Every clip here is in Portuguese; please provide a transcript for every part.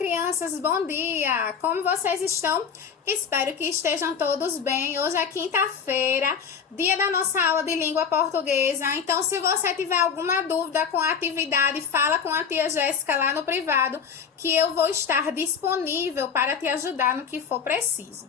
crianças, bom dia! Como vocês estão? Espero que estejam todos bem. Hoje é quinta-feira, dia da nossa aula de língua portuguesa. Então, se você tiver alguma dúvida com a atividade, fala com a tia Jéssica lá no privado, que eu vou estar disponível para te ajudar no que for preciso.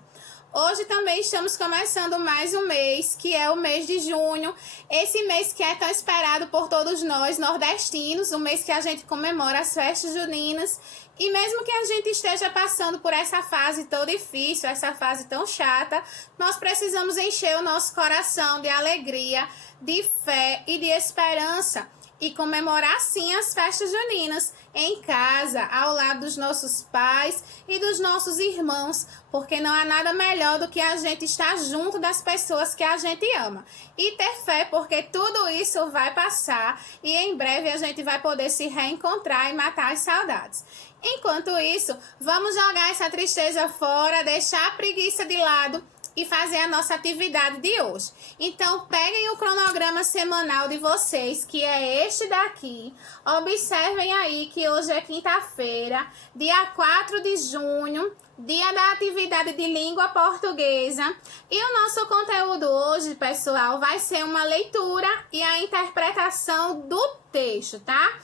Hoje também estamos começando mais um mês, que é o mês de junho. Esse mês que é tão esperado por todos nós, nordestinos, o mês que a gente comemora as festas juninas. E mesmo que a gente esteja passando por essa fase tão difícil, essa fase tão chata, nós precisamos encher o nosso coração de alegria, de fé e de esperança. E comemorar sim as festas juninas em casa, ao lado dos nossos pais e dos nossos irmãos, porque não há nada melhor do que a gente estar junto das pessoas que a gente ama. E ter fé, porque tudo isso vai passar e em breve a gente vai poder se reencontrar e matar as saudades. Enquanto isso, vamos jogar essa tristeza fora, deixar a preguiça de lado e fazer a nossa atividade de hoje. Então, peguem o cronograma semanal de vocês, que é este daqui. Observem aí que hoje é quinta-feira, dia 4 de junho, dia da atividade de língua portuguesa. E o nosso conteúdo hoje, pessoal, vai ser uma leitura e a interpretação do texto, tá?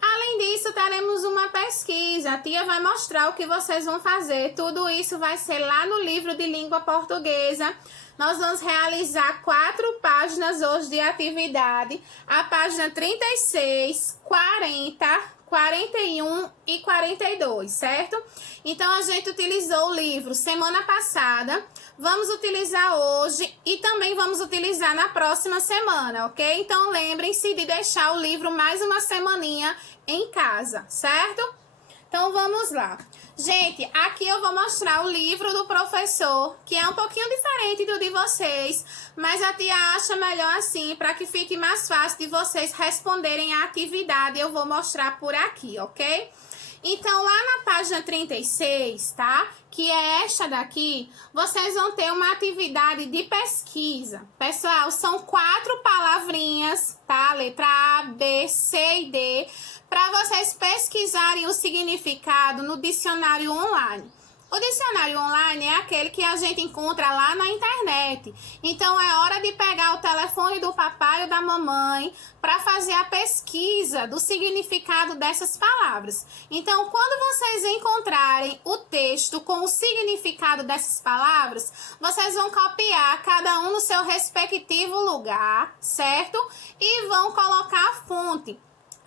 Além disso, teremos uma pesquisa. A tia vai mostrar o que vocês vão fazer. Tudo isso vai ser lá no livro de língua portuguesa. Nós vamos realizar 4 páginas hoje de atividade. A página 36, 40, 41 e 42, certo? Então, a gente utilizou o livro semana passada. Vamos utilizar hoje e também vamos utilizar na próxima semana, ok? Então, lembrem-se de deixar o livro mais uma semaninha em casa, certo? Então, vamos lá. Gente, aqui eu vou mostrar o livro do professor, que é um pouquinho diferente do de vocês, mas a tia acha melhor assim, para que fique mais fácil de vocês responderem a atividade. Eu vou mostrar por aqui, ok? Então, lá na página 36, tá? Que é esta daqui, vocês vão ter uma atividade de pesquisa. Pessoal, são 4 palavrinhas, tá? Letra A, B, C e D, para vocês pesquisarem o significado no dicionário online. O dicionário online é aquele que a gente encontra lá na internet. Então, é hora de pegar o telefone do papai ou da mamãe para fazer a pesquisa do significado dessas palavras. Então, quando vocês encontrarem o texto com o significado dessas palavras, vocês vão copiar cada um no seu respectivo lugar, certo? E vão colocar a fonte.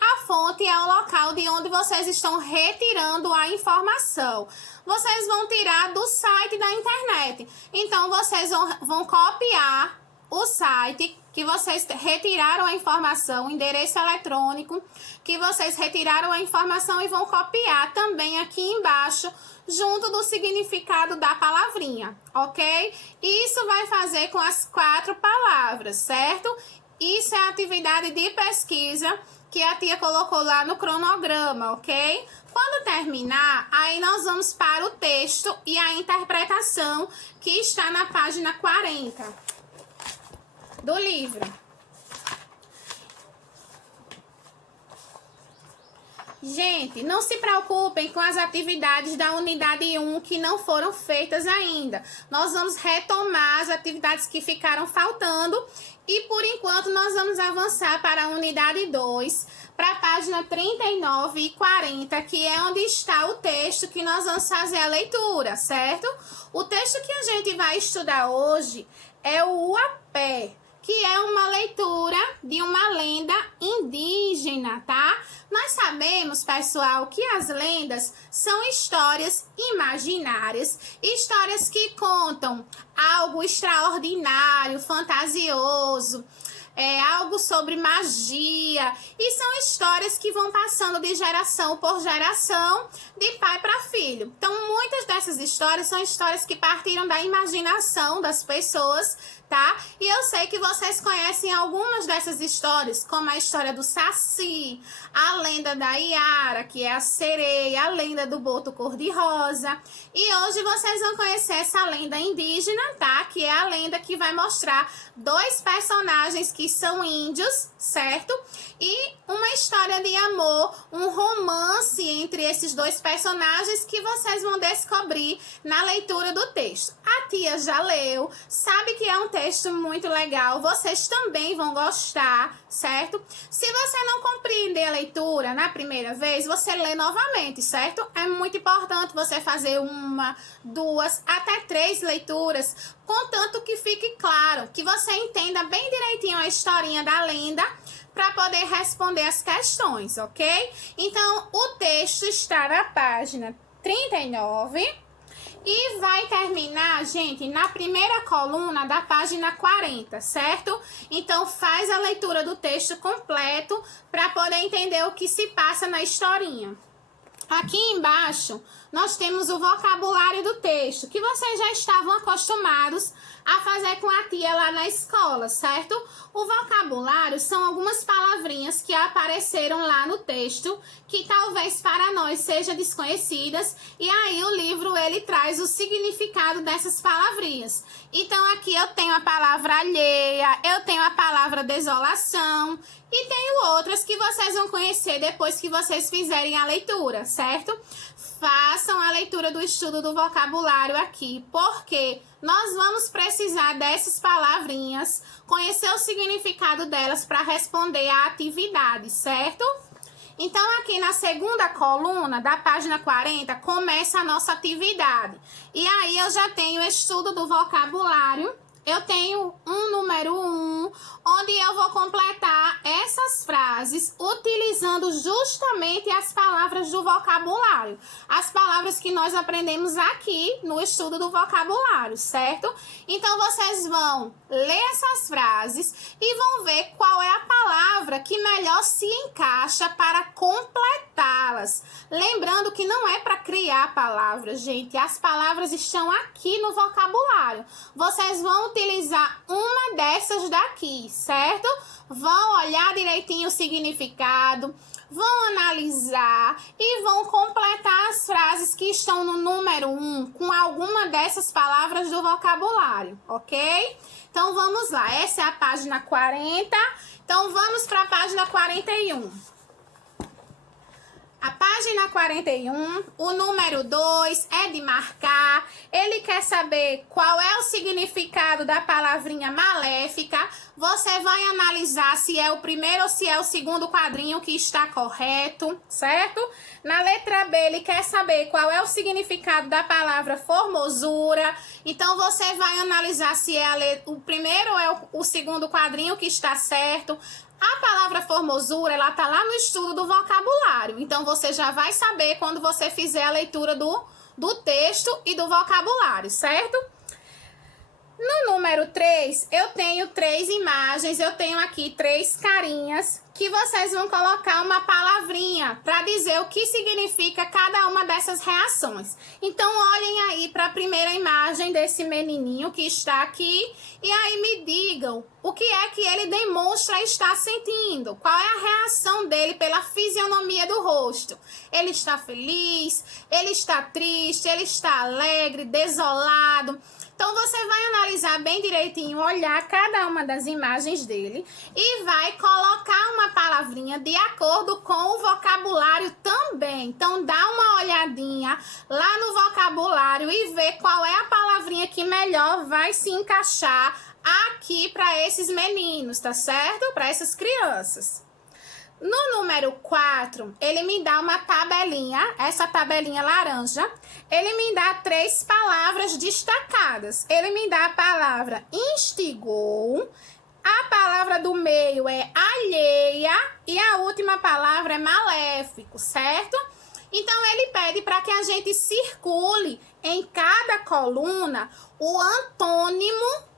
A fonte é o local de onde vocês estão retirando a informação. Vocês vão tirar do site da internet. Então, vocês vão copiar o site que vocês retiraram a informação, o endereço eletrônico que vocês retiraram a informação e vão copiar também aqui embaixo, junto do significado da palavrinha, ok? Isso vai fazer com as 4 palavras, certo? Isso é a atividade de pesquisa que a tia colocou lá no cronograma, ok? Quando terminar, aí nós vamos para o texto e a interpretação que está na página 40 do livro. Gente, não se preocupem com as atividades da unidade 1 que não foram feitas ainda. Nós vamos retomar as atividades que ficaram faltando e, por enquanto, nós vamos avançar para a unidade 2, para a página 39 e 40, que é onde está o texto que nós vamos fazer a leitura, certo? O texto que a gente vai estudar hoje é o Uapé, que é uma leitura de uma lenda indígena, tá? Nós sabemos, pessoal, que as lendas são histórias imaginárias, histórias que contam algo extraordinário, fantasioso, algo sobre magia, e são histórias que vão passando de geração por geração, de pai para filho. Então, muitas dessas histórias são histórias que partiram da imaginação das pessoas, tá? E eu sei que vocês conhecem algumas dessas histórias, como a história do Saci, a lenda da Iara, que é a sereia, a lenda do boto cor-de-rosa. E hoje vocês vão conhecer essa lenda indígena, tá? Que é a lenda que vai mostrar dois personagens que são índios, certo? E uma história de amor, um romance entre esses dois personagens que vocês vão descobrir na leitura do texto. A tia já leu, sabe que é um texto muito legal, vocês também vão gostar, certo? Se você não compreender a leitura na primeira vez, você lê novamente, certo? É muito importante você fazer uma, duas, até 3 leituras, contanto que fique claro, que você entenda bem direitinho a historinha da lenda, para poder responder as questões, ok? Então, o texto está na página 39 e vai terminar, gente, na primeira coluna da página 40, certo? Então, faz a leitura do texto completo para poder entender o que se passa na historinha. Aqui embaixo, nós temos o vocabulário do texto, que vocês já estavam acostumados a fazer com a tia lá na escola, certo? O vocabulário são algumas palavrinhas que apareceram lá no texto, que talvez para nós sejam desconhecidas, e aí o livro ele traz o significado dessas palavrinhas. Então aqui eu tenho a palavra alheia, eu tenho a palavra desolação, e tenho outras que vocês vão conhecer depois que vocês fizerem a leitura, certo? Façam a leitura do estudo do vocabulário aqui, porque nós vamos precisar dessas palavrinhas, conhecer o significado delas para responder à atividade, certo? Então, aqui na segunda coluna da página 40, começa a nossa atividade. E aí, eu já tenho o estudo do vocabulário. Eu tenho um número 1, onde eu vou completar essas frases utilizando justamente as palavras do vocabulário. As palavras que nós aprendemos aqui no estudo do vocabulário, certo? Então, vocês vão ler essas frases e vão ver qual é a palavra que melhor se encaixa para completá-las. Lembrando que não é para criar palavras, gente. As palavras estão aqui no vocabulário. Vocês vão utilizar uma dessas daqui, certo? Vão olhar direitinho o significado, vão analisar e vão completar as frases que estão no número 1 com alguma dessas palavras do vocabulário, ok? Então, vamos lá. Essa é a página 40. Então, vamos para a página 41. A página 41, o número 2 é de marcar. Ele quer saber qual é o significado da palavrinha maléfica. Você vai analisar se é o primeiro ou se é o segundo quadrinho que está correto, certo? Na letra B, ele quer saber qual é o significado da palavra formosura. Então, você vai analisar se é o primeiro ou o segundo quadrinho que está certo. A palavra formosura, ela tá lá no estudo do vocabulário. Então, você já vai saber quando você fizer a leitura do texto e do vocabulário, certo? No número 3, eu tenho 3 imagens, eu tenho aqui 3 carinhas que vocês vão colocar uma palavrinha para dizer o que significa cada uma dessas reações. Então, olhem aí para a primeira imagem desse menininho que está aqui e aí me digam o que é que ele demonstra estar sentindo. Qual é a reação dele pela fisionomia do rosto? Ele está feliz? Ele está triste? Ele está alegre? Desolado? Então, você vai analisar bem direitinho, olhar cada uma das imagens dele e vai colocar uma palavrinha de acordo com o vocabulário também. Então, dá uma olhadinha lá no vocabulário e vê qual é a palavrinha que melhor vai se encaixar aqui para esses meninos, tá certo? Para essas crianças. No número 4, ele me dá uma tabelinha, essa tabelinha laranja. Ele me dá 3 palavras destacadas. Ele me dá a palavra instigou, a palavra do meio é alheia e a última palavra é maléfico, certo? Então, ele pede para que a gente circule em cada coluna o antônimo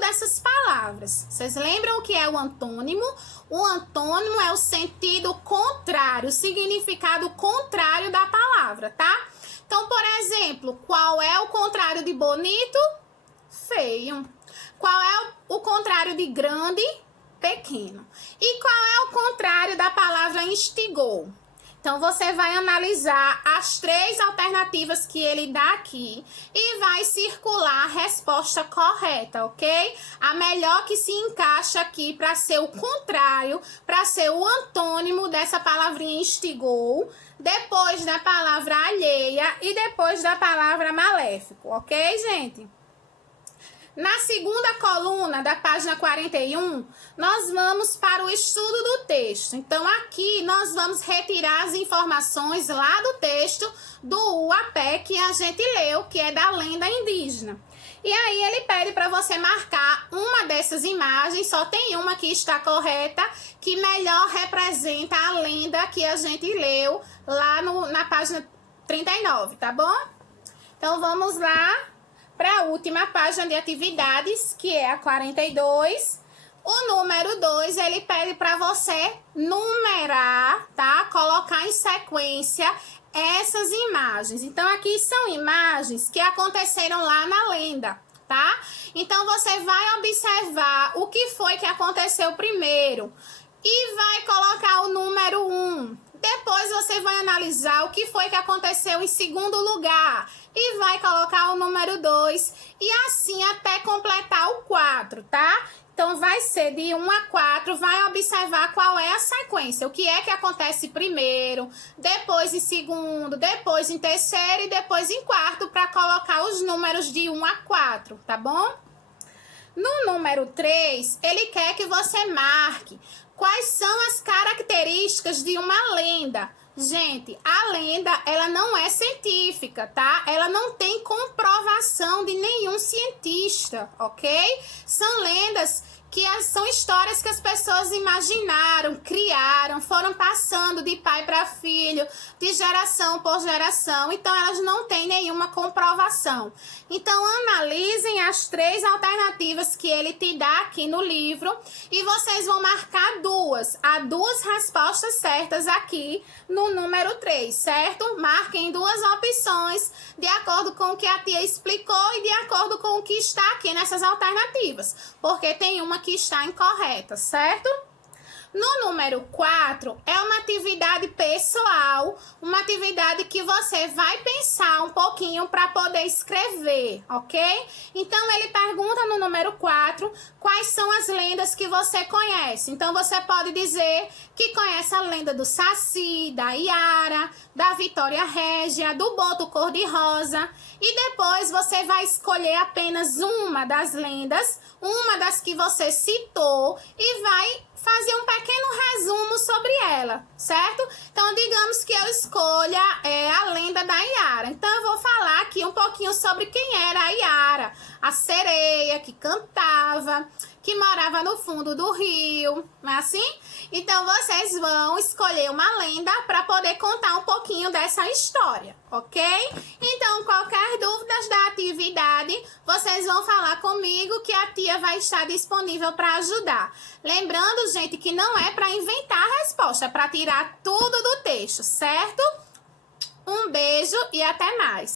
dessas palavras. Vocês lembram o que é o antônimo? O antônimo é o sentido contrário, o significado contrário da palavra, tá? Então, por exemplo, qual é o contrário de bonito? Feio. Qual é o contrário de grande? Pequeno. E qual é o contrário da palavra instigou? Então, você vai analisar as 3 alternativas que ele dá aqui e vai circular a resposta correta, ok? A melhor que se encaixa aqui para ser o contrário, para ser o antônimo dessa palavrinha instigou, depois da palavra alheia e depois da palavra maléfico, ok, gente? Na segunda coluna da página 41, nós vamos para o estudo do texto. Então, aqui nós vamos retirar as informações lá do texto do Uapé que a gente leu, que é da lenda indígena. E aí ele pede para você marcar uma dessas imagens, só tem uma que está correta, que melhor representa a lenda que a gente leu lá na página 39, tá bom? Então, vamos lá para a última página de atividades, que é a 42. O número 2, ele pede para você numerar, tá? Colocar em sequência essas imagens. Então, aqui são imagens que aconteceram lá na lenda, tá? Então, você vai observar o que foi que aconteceu primeiro e vai colocar o número 1. Depois, você vai analisar o que foi que aconteceu em segundo lugar e vai colocar o número 2 e assim até completar o 4, tá? Então, vai ser de 1 a 4, vai observar qual é a sequência, o que é que acontece primeiro, depois em segundo, depois em terceiro e depois em quarto, para colocar os números de 1 a 4, tá bom? No número 3, ele quer que você marque quais são as características de uma lenda. Gente, a lenda, ela não é científica, tá? Ela não tem comprovação de nenhum cientista, ok? São lendas que são histórias que as pessoas imaginaram, criaram, foram passando de pai para filho, de geração por geração. Então, elas não têm nenhuma comprovação. Então, analisem as 3 alternativas que ele te dá aqui no livro e vocês vão marcar duas. Há 2 respostas certas aqui no número 3, certo? Marquem 2 opções de acordo com o que a tia explicou e de acordo com o que está aqui nessas alternativas, porque tem uma que está incorreta, certo? No número 4, é uma atividade pessoal, uma atividade que você vai pensar um pouquinho para poder escrever, ok? Então, ele pergunta no número 4, quais são as lendas que você conhece? Então, você pode dizer que conhece a lenda do Saci, da Iara, da Vitória Régia, do Boto Cor-de-Rosa. E depois, você vai escolher apenas uma das lendas, uma das que você citou e vai fazer um pequeno resumo sobre ela, certo? Então, digamos que eu escolha a lenda da Iara. Então, eu vou falar aqui um pouquinho sobre quem era a Iara. A sereia que cantava, que morava no fundo do rio, não é assim? Então, vocês vão escolher uma lenda para poder contar um pouquinho dessa história, ok? Então, qualquer dúvida da atividade, vocês vão falar comigo que a tia vai estar disponível para ajudar. Lembrando, gente, que não é para inventar a resposta, é para tirar tudo do texto, certo? Um beijo e até mais!